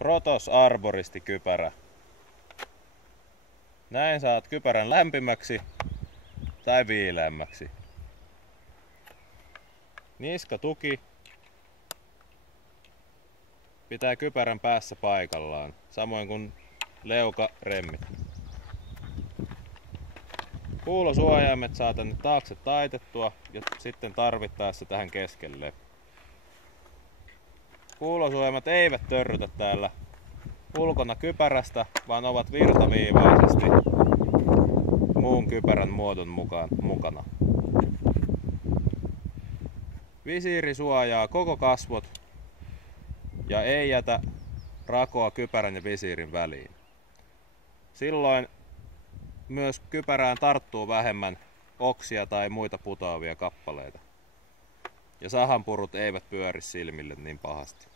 Protos Arboristi kypärä. Näin saat kypärän lämpimäksi tai viileämmäksi. Niskatuki pitää kypärän päässä paikallaan, samoin kuin leukaremmit. Kuulosuojaimet saa tänne taakse taitettua ja sitten tarvittaessa tähän keskelle. Kuulosuojaimet eivät törrytä täällä ulkona kypärästä, vaan ovat virtaviivaisesti muun kypärän muodon mukana. Visiiri suojaa koko kasvot ja ei jätä rakoa kypärän ja visiirin väliin. Silloin myös kypärään tarttuu vähemmän oksia tai muita putoavia kappaleita. Ja sahanpurut eivät pyöri silmille niin pahasti.